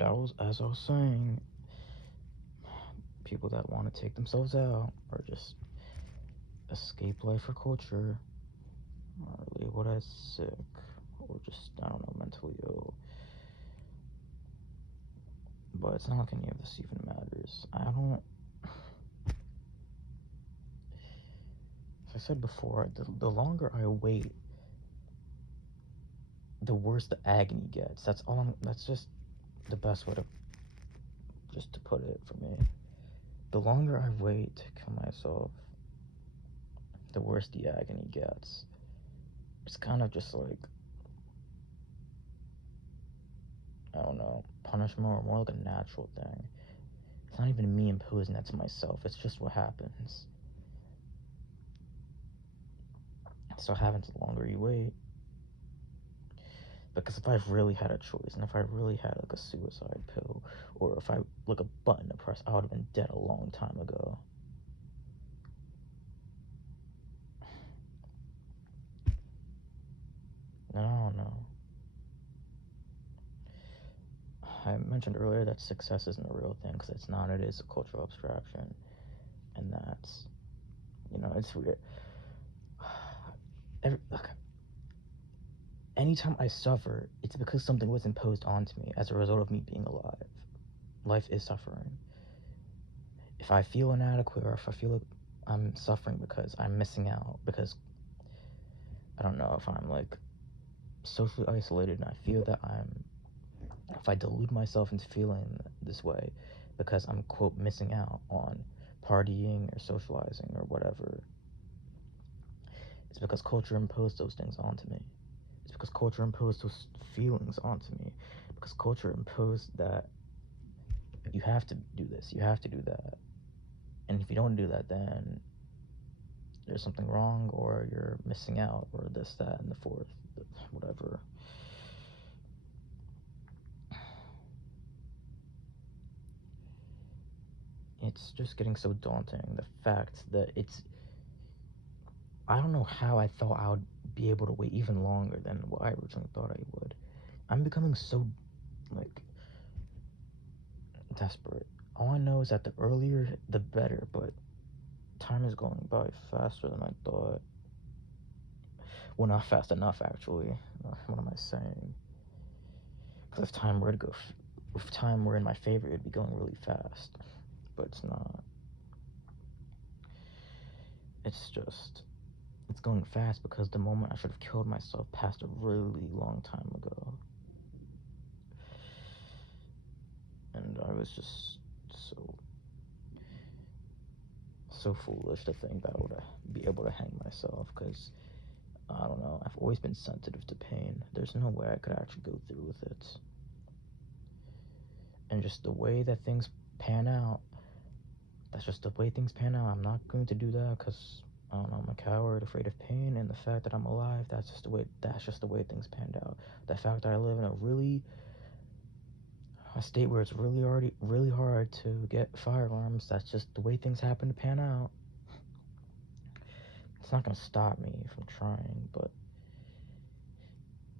And as I was saying, people that want to take themselves out or just escape life or culture are labeled as sick or just, I don't know, mentally ill. But it's not like any of this even matters. As I said before, the longer I wait, the worse the agony gets. That's just the best way to put it for me. The longer I wait to kill myself, the worse the agony gets. It's kind of just like, I don't know, punishment or more like a natural thing. It's not even me imposing that to myself, it's just what happens. So it happens the longer you wait. Because if I really had a choice, and if I really had like a suicide pill, or if I like a button to press, I would have been dead a long time ago. And I don't know. I mentioned earlier that success isn't a real thing, because it's not. It is a cultural abstraction, and that's, it's weird. Look, anytime I suffer, it's because something was imposed onto me as a result of me being alive. Life is suffering. If I feel inadequate, or if I feel like I'm suffering because I'm missing out, because I don't know, if I'm like socially isolated and I feel that if I delude myself into feeling this way because I'm, quote, missing out on partying or socializing or whatever, it's because culture imposed those things onto me. It's because culture imposed those feelings onto me. Because culture imposed that you have to do this, you have to do that. And if you don't do that, then there's something wrong, or you're missing out, or this, that, and the fourth, whatever. It's just getting so daunting, the fact that I don't know how I thought I would be able to wait even longer than what I originally thought I would. I'm becoming so, like, desperate. All I know is that the earlier, the better, but time is going by faster than I thought. Well, not fast enough, actually. What am I saying? Because if time were in my favor, it'd be going really fast. But it's not. It's going fast because the moment I should have killed myself passed a really long time ago. And I was just so foolish to think that I would be able to hang myself, because I don't know, I've always been sensitive to pain. There's no way I could actually go through with it. And just the way that things pan out, that's just the way things pan out. I'm not going to do that because, I don't know, I'm a coward, afraid of pain, and the fact that I'm alive, that's just the way things panned out. The fact that I live in a state where it's really hard to get firearms, that's just the way things happen to pan out. It's not gonna stop me from trying, but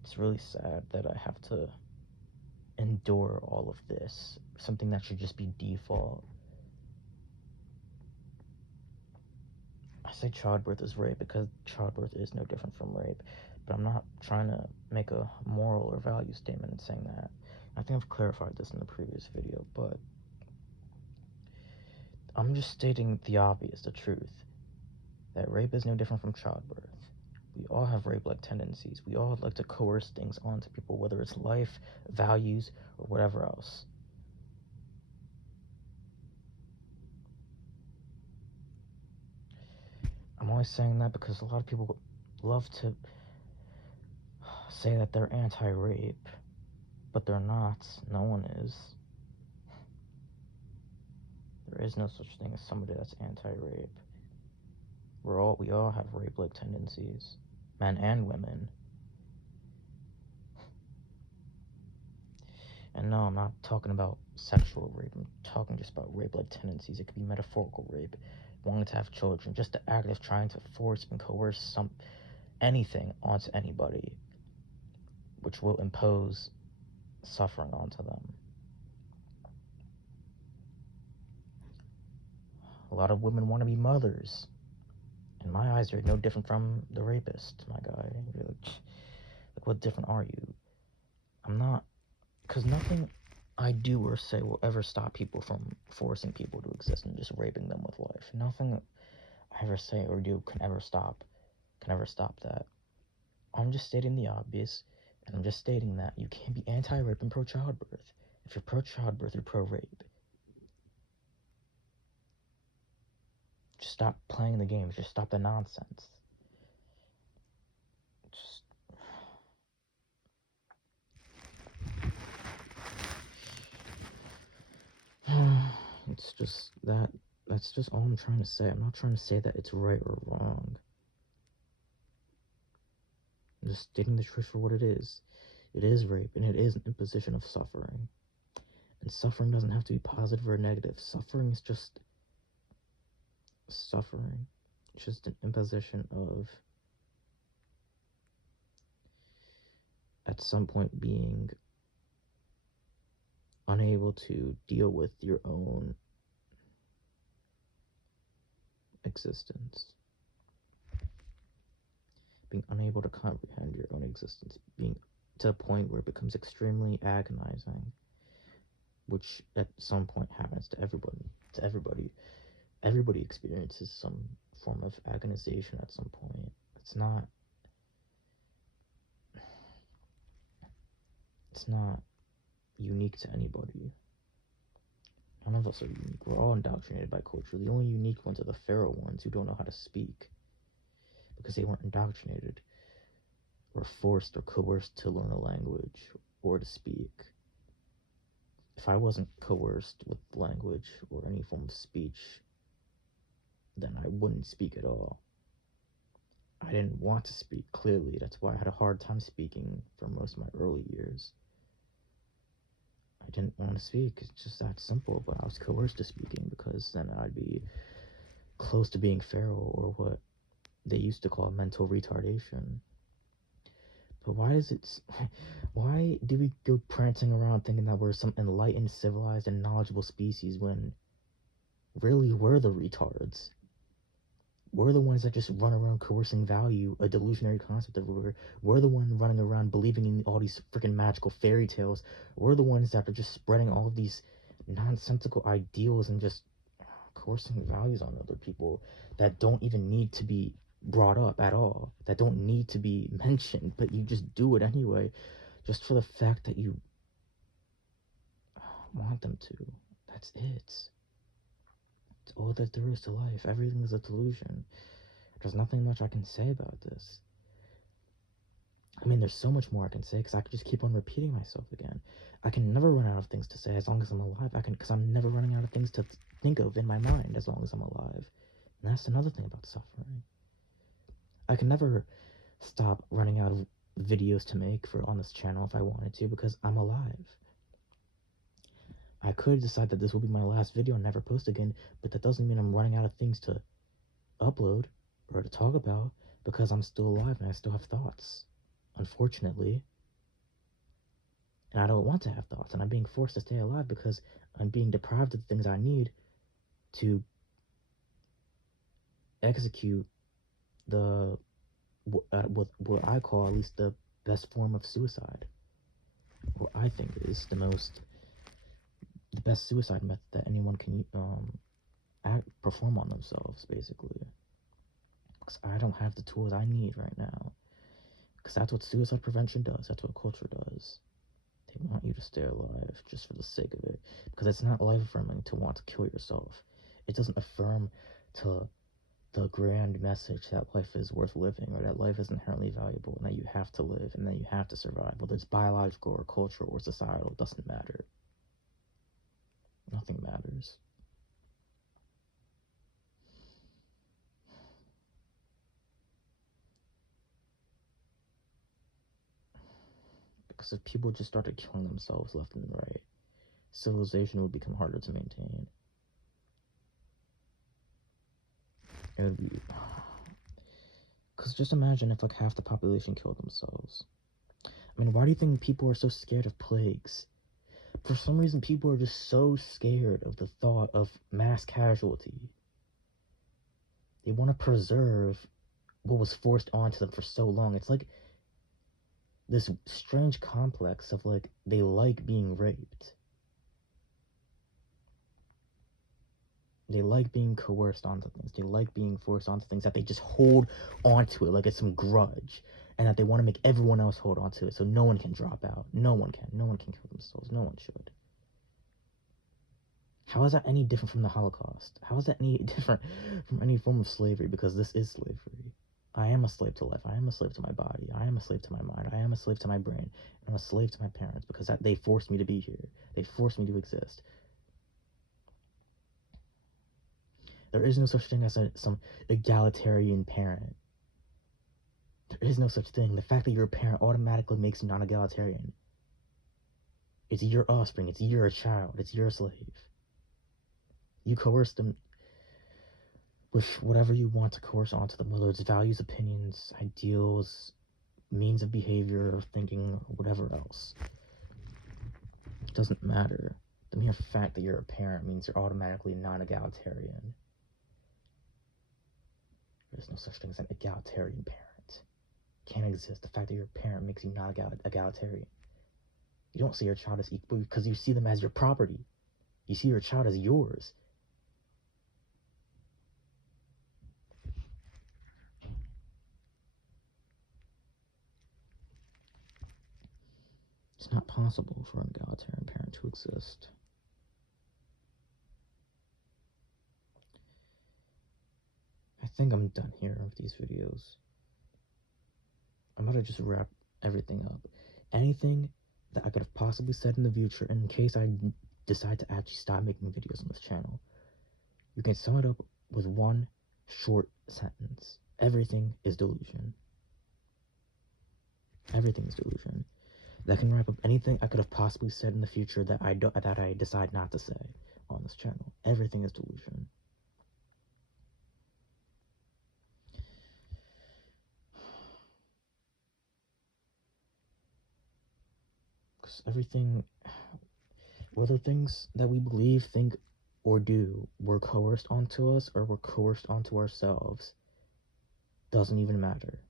it's really sad that I have to endure all of this, something that should just be default. I say childbirth is rape because childbirth is no different from rape, but I'm not trying to make a moral or value statement in saying that. I think I've clarified this in the previous video, but I'm just stating the obvious, the truth, that rape is no different from childbirth. We all have rape-like tendencies. We all like to coerce things onto people, whether it's life, values, or whatever else. I'm always saying that because a lot of people love to say that they're anti-rape, but they're not. No one is. There is no such thing as somebody that's anti-rape. We all have rape-like tendencies, men and women. And no, I'm not talking about sexual rape. I'm talking just about rape-like tendencies. It could be metaphorical rape, wanting to have children, just the act of trying to force and coerce anything onto anybody, which will impose suffering onto them. A lot of women want to be mothers. In my eyes, you're no different from the rapist, my guy. You're like, what different are you? I'm not, because nothing I do or say will ever stop people from forcing people to exist and just raping them with life. Nothing I ever say or do can ever stop that. I'm just stating the obvious, and I'm just stating that you can't be anti-rape and pro-childbirth. If you're pro-childbirth, you're pro-rape. Just stop playing the games. Just stop the nonsense. Just... it's just that. That's just all I'm trying to say. I'm not trying to say that it's right or wrong. I'm just stating the truth for what it is. It is rape, and it is an imposition of suffering. And suffering doesn't have to be positive or negative. Suffering is just suffering. It's just an imposition of, at some point, being unable to deal with your own existence. Being unable to comprehend your own existence. Being to a point where it becomes extremely agonizing. Which at some point happens to everybody. Everybody experiences some form of agonization at some point. It's not unique to anybody. None of us are unique. We're all indoctrinated by culture. The only unique ones are the feral ones who don't know how to speak because they weren't indoctrinated or forced or coerced to learn a language or to speak. If I wasn't coerced with language or any form of speech, then I wouldn't speak at all. I didn't want to speak, clearly. That's why I had a hard time speaking for most of my early years. I didn't want to speak. It's just that simple. But I was coerced to speaking because then I'd be close to being feral, or what they used to call mental retardation. But why do we go prancing around thinking that we're some enlightened, civilized, and knowledgeable species when really we're the retards? We're the ones that just run around coercing value, a delusionary concept everywhere. We're the one running around believing in all these freaking magical fairy tales. We're the ones that are just spreading all of these nonsensical ideals and just coercing values on other people that don't even need to be brought up at all, that don't need to be mentioned, but you just do it anyway, just for the fact that you want them to. That's it. It's all that there is to life. Everything is a delusion. There's nothing much I can say about this. I mean, there's so much more I can say because I could just keep on repeating myself again. I can never run out of things to say as long as I'm alive. Because I'm never running out of things to think of in my mind as long as I'm alive. And that's another thing about suffering. I can never stop running out of videos to make on this channel if I wanted to because I'm alive. I could decide that this will be my last video and never post again, but that doesn't mean I'm running out of things to upload or to talk about because I'm still alive and I still have thoughts, unfortunately. And I don't want to have thoughts, and I'm being forced to stay alive because I'm being deprived of the things I need to execute what I call at least the best form of suicide. What I think is the best suicide method that anyone can perform on themselves, basically. Because I don't have the tools I need right now. Because that's what suicide prevention does. That's what culture does. They want you to stay alive just for the sake of it. Because it's not life-affirming to want to kill yourself. It doesn't affirm to the grand message that life is worth living, or that life is inherently valuable, and that you have to live, and that you have to survive. Whether it's biological or cultural or societal, it doesn't matter. Nothing matters. Because if people just started killing themselves left and right, civilization would become harder to maintain. It would be... Because just imagine if like half the population killed themselves. I mean, why do you think people are so scared of plagues? For some reason, people are just so scared of the thought of mass casualty. They want to preserve what was forced onto them for so long. It's like this strange complex of like they like being raped. They like being coerced onto things. They like being forced onto things that they just hold onto it like it's some grudge, and that they want to make everyone else hold onto it so no one can drop out. No one can. No one can kill themselves. No one should. How is that any different from the Holocaust? How is that any different from any form of slavery? Because this is slavery. I am a slave to life. I am a slave to my body. I am a slave to my mind. I am a slave to my brain. I'm a slave to my parents because they forced me to be here. They forced me to exist. There is no such thing as some egalitarian parent. There is no such thing. The fact that you're a parent automatically makes you non-egalitarian. It's your offspring. It's your child. It's your slave. You coerce them with whatever you want to coerce onto them, whether it's values, opinions, ideals, means of behavior, thinking, or whatever else. It doesn't matter. The mere fact that you're a parent means you're automatically non-egalitarian. There's no such thing as an egalitarian parent. It can't exist. The fact that you're a parent makes you not egalitarian. You don't see your child as equal because you see them as your property. You see your child as yours. It's not possible for an egalitarian parent to exist. I think I'm done here with these videos. I'm going to just wrap everything up. Anything that I could have possibly said in the future, in case I decide to actually stop making videos on this channel, you can sum it up with one short sentence. Everything is delusion. Everything is delusion. That can wrap up anything I could have possibly said in the future that I decide not to say on this channel. Everything is delusion. Because everything, whether things that we believe, think, or do were coerced onto us or were coerced onto ourselves, doesn't even matter.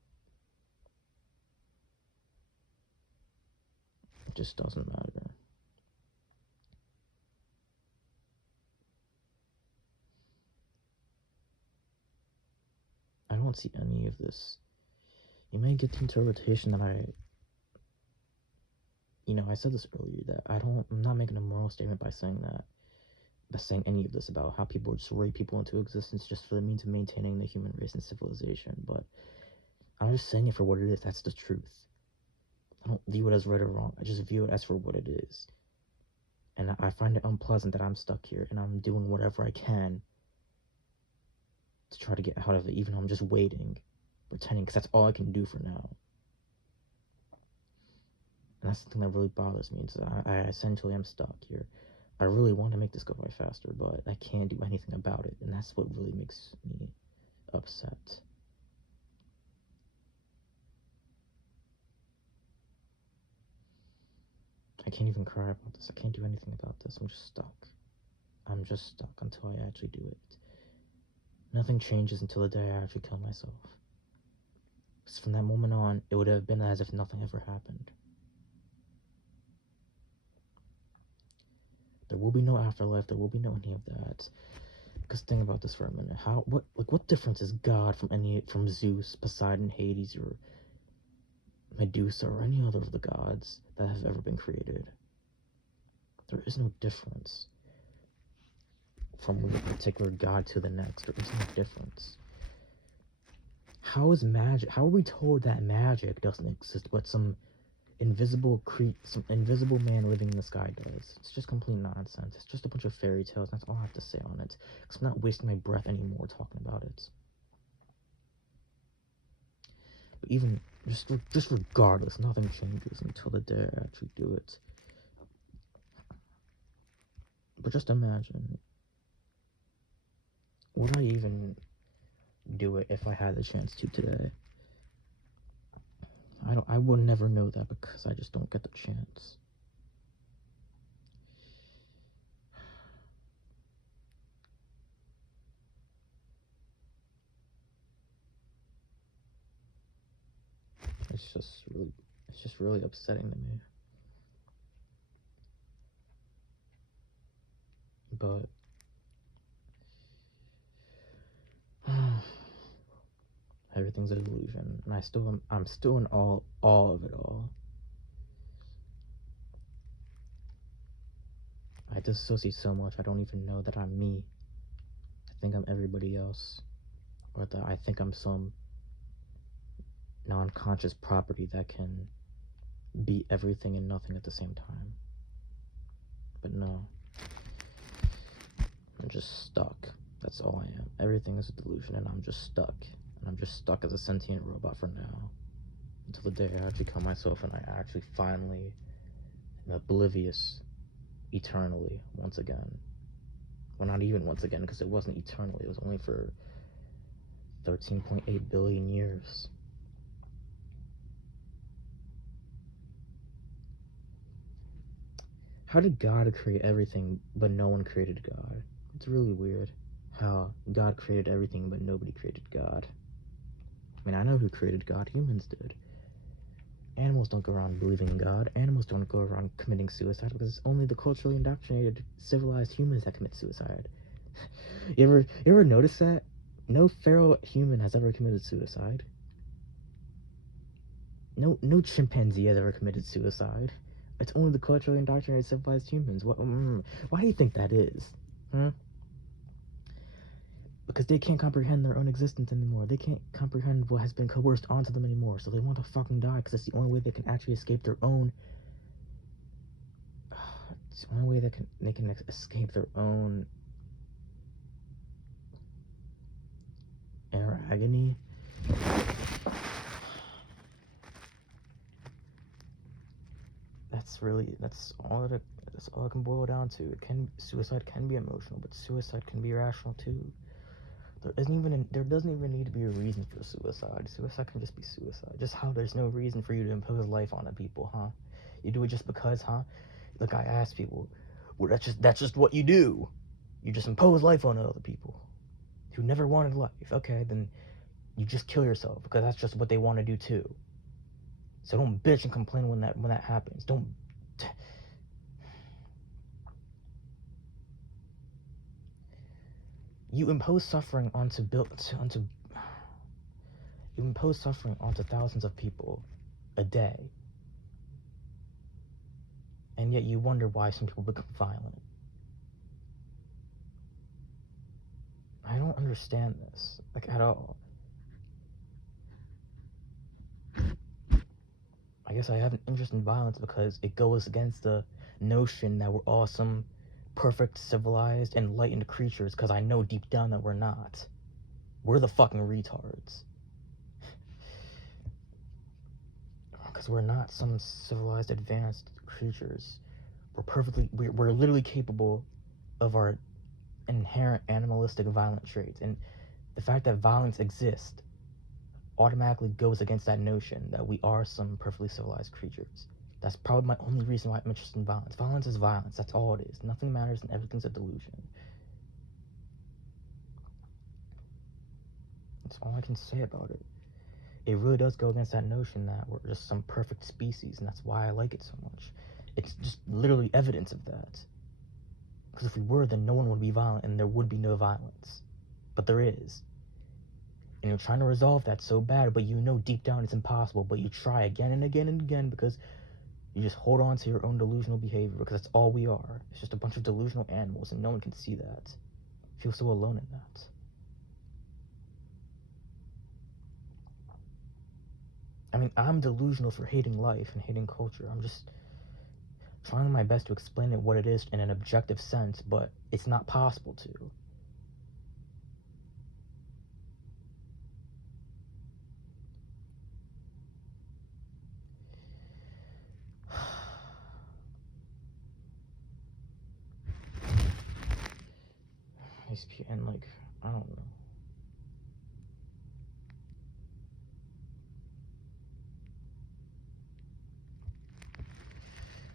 It just doesn't matter. I don't see any of this. You may get the interpretation that I said this earlier, that I'm not making a moral statement by saying any of this about how people just rape people into existence just for the means of maintaining the human race and civilization, but I'm just saying it for what it is. That's the truth. I don't view it as right or wrong. I just view it as for what it is. And I find it unpleasant that I'm stuck here and I'm doing whatever I can to try to get out of it, even though I'm just waiting, pretending, because that's all I can do for now. And that's the thing that really bothers me, is I essentially am stuck here. I really want to make this go by faster, but I can't do anything about it, and that's what really makes me upset. I can't even cry about this. I can't do anything about this. I'm just stuck. I'm just stuck until I actually do it. Nothing changes until the day I actually kill myself. Because from that moment on, it would have been as if nothing ever happened. There will be no afterlife. There will be no any of that. Because think about this for a minute. What difference is God from Zeus, Poseidon, Hades, or Medusa, or any other of the gods that have ever been created? There is no difference from one particular god to the next. There is no difference. How are we told that magic doesn't exist, but some invisible man living in the sky does? It's just complete nonsense. It's just a bunch of fairy tales. That's all I have to say on it, because I'm not wasting my breath anymore talking about it. But even just regardless, nothing changes until the day I actually do it. But just imagine, would I even do it if I had the chance to today? I will never know that, because I just don't get the chance. It's just really upsetting to me. But everything's a delusion, and I'm still in awe of it all. I disassociate so much, I don't even know that I'm me. I think I'm everybody else, or that I think I'm some non-conscious property that can be everything and nothing at the same time. But no, I'm just stuck. That's all I am. Everything is a delusion, and I'm just stuck. And I'm just stuck as a sentient robot for now, until the day I actually kill myself and I actually finally am oblivious eternally once again. Well, not even once again, because it wasn't eternally. It was only for 13.8 billion years. How did God create everything, but no one created God? It's really weird how God created everything, but nobody created God. I mean, I know who created God. Humans did. Animals don't go around believing in God. Animals don't go around committing suicide, because it's only the culturally indoctrinated, civilized humans that commit suicide. You ever notice that? No feral human has ever committed suicide. No chimpanzee has ever committed suicide. It's only the culturally indoctrinated, civilized humans. Why do you think that is? Huh? Because they can't comprehend their own existence anymore. They can't comprehend what has been coerced onto them anymore. So they want to fucking die, because it's the only way they can actually escape their own. It's the only way they can escape their own inner agony. That's all it can boil down to. Suicide can be emotional, but suicide can be rational too. There doesn't even need to be a reason for suicide. Suicide can just be suicide. Just how there's no reason for you to impose life on people, huh? You do it just because, huh? Like, I ask people, well, that's just what you do. You just impose life on other people who never wanted life. Okay, then you just kill yourself, because that's just what they want to do too. So don't bitch and complain when that happens. Don't. You impose suffering onto thousands of people a day, and yet you wonder why some people become violent. I don't understand this, like, at all. I guess I have an interest in violence because it goes against the notion that we're all some perfect, civilized, enlightened creatures, because I know deep down that we're not. We're the fucking retards. Because we're not some civilized, advanced creatures. We're literally capable of our inherent animalistic violent traits, and the fact that violence exists automatically goes against that notion that we are some perfectly civilized creatures. That's probably my only reason why I'm interested in violence. Violence is violence. That's all it is. Nothing matters, and everything's a delusion. That's all I can say about it. It really does go against that notion that we're just some perfect species, and that's why I like it so much. It's just literally evidence of that. Because if we were, then no one would be violent, and there would be no violence. But there is. And you're trying to resolve that so bad, but you know deep down it's impossible, but you try again and again and again, because you just hold on to your own delusional behavior, because that's all we are. It's just a bunch of delusional animals, and no one can see that. I feel so alone in that. I mean, I'm delusional for hating life and hating culture. I'm just trying my best to explain it what it is in an objective sense, but it's not possible to. And, like, I don't know.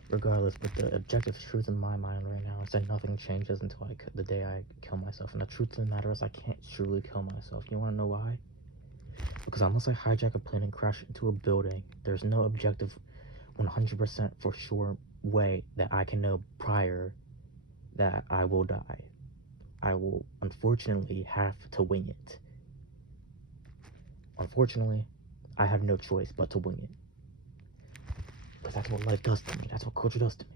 Regardless, but the objective truth in my mind right now is that nothing changes until the day I kill myself. And the truth of the matter is I can't truly kill myself. You want to know why? Because unless I hijack a plane and crash into a building, there's no objective 100% for sure way that I can know prior that I will die. I will unfortunately have to wing it. Unfortunately, I have no choice but to wing it. Because that's what life does to me. That's what culture does to me.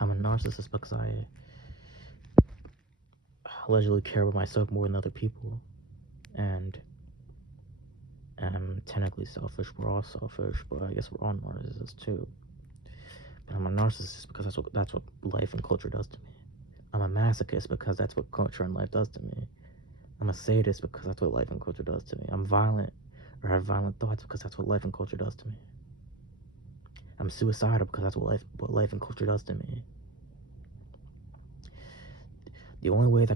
I'm a narcissist because I allegedly care about myself more than other people. And I'm technically selfish. We're all selfish, but I guess we're all narcissists too. But I'm a narcissist because that's what life and culture does to me. I'm a masochist because that's what culture and life does to me. I'm a sadist because that's what life and culture does to me. I'm violent or have violent thoughts because that's what life and culture does to me. I'm suicidal because that's what life and culture does to me. The only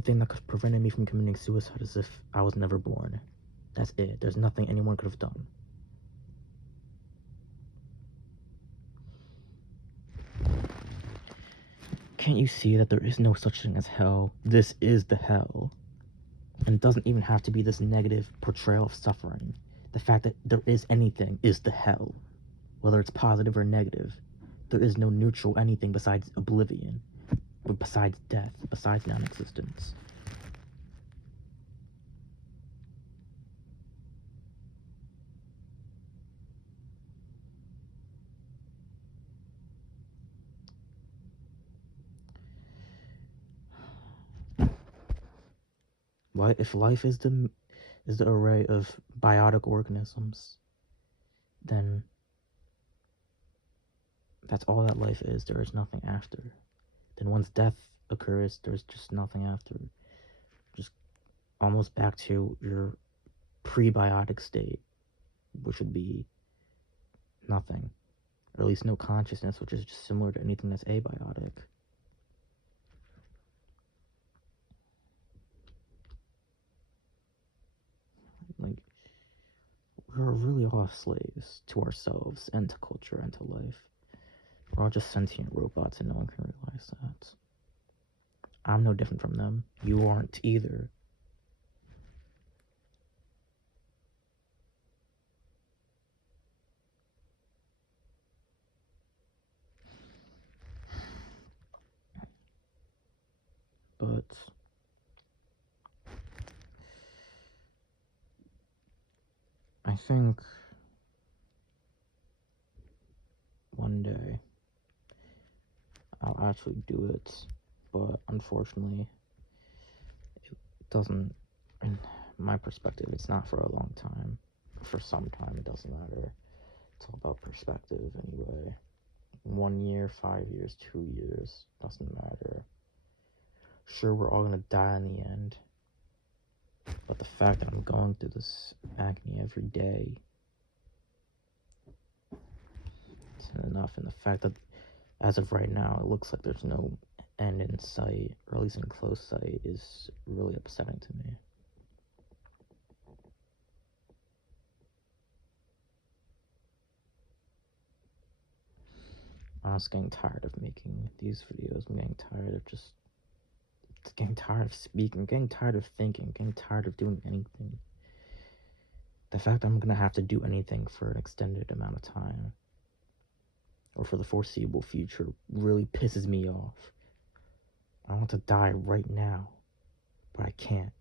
thing that could have prevented me from committing suicide is if I was never born. That's it. There's nothing anyone could have done. Can't you see that there is no such thing as hell? This is the hell. And it doesn't even have to be this negative portrayal of suffering. The fact that there is anything is the hell. Whether it's positive or negative. There is no neutral anything besides oblivion. But besides death. Besides non-existence. If life is the array of biotic organisms, then that's all that life is. There is nothing after. Then once death occurs, there's just nothing after. Just almost back to your prebiotic state, which would be nothing. Or at least no consciousness, which is just similar to anything that's abiotic. Like, we're really all slaves to ourselves and to culture and to life. We're all just sentient robots and no one can realize that. I'm no different from them. You aren't either. But I think one day I'll actually do it, but unfortunately it doesn't, in my perspective, it's not for a long time. For some time, it doesn't matter. It's all about perspective anyway. 1 year, 5 years, 2 years, doesn't matter. Sure, we're all gonna die in the end, but the fact that I'm going through this agony every day isn't enough, and the fact that as of right now, it looks like there's no end in sight, or at least in close sight, is really upsetting to me. I'm just getting tired of making these videos. I'm getting tired of getting tired of speaking, getting tired of thinking, getting tired of doing anything. The fact that I'm gonna have to do anything for an extended amount of time, or for the foreseeable future, really pisses me off. I want to die right now, but I can't.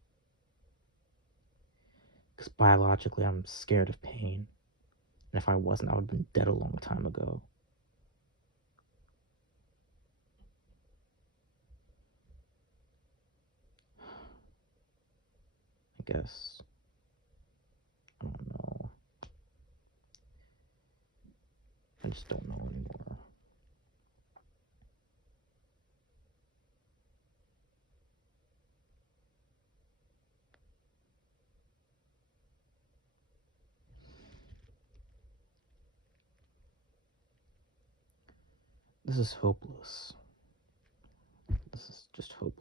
Because biologically, I'm scared of pain. And if I wasn't, I would have been dead a long time ago. I guess. I don't know. I just don't know anymore. This is hopeless. This is just hopeless.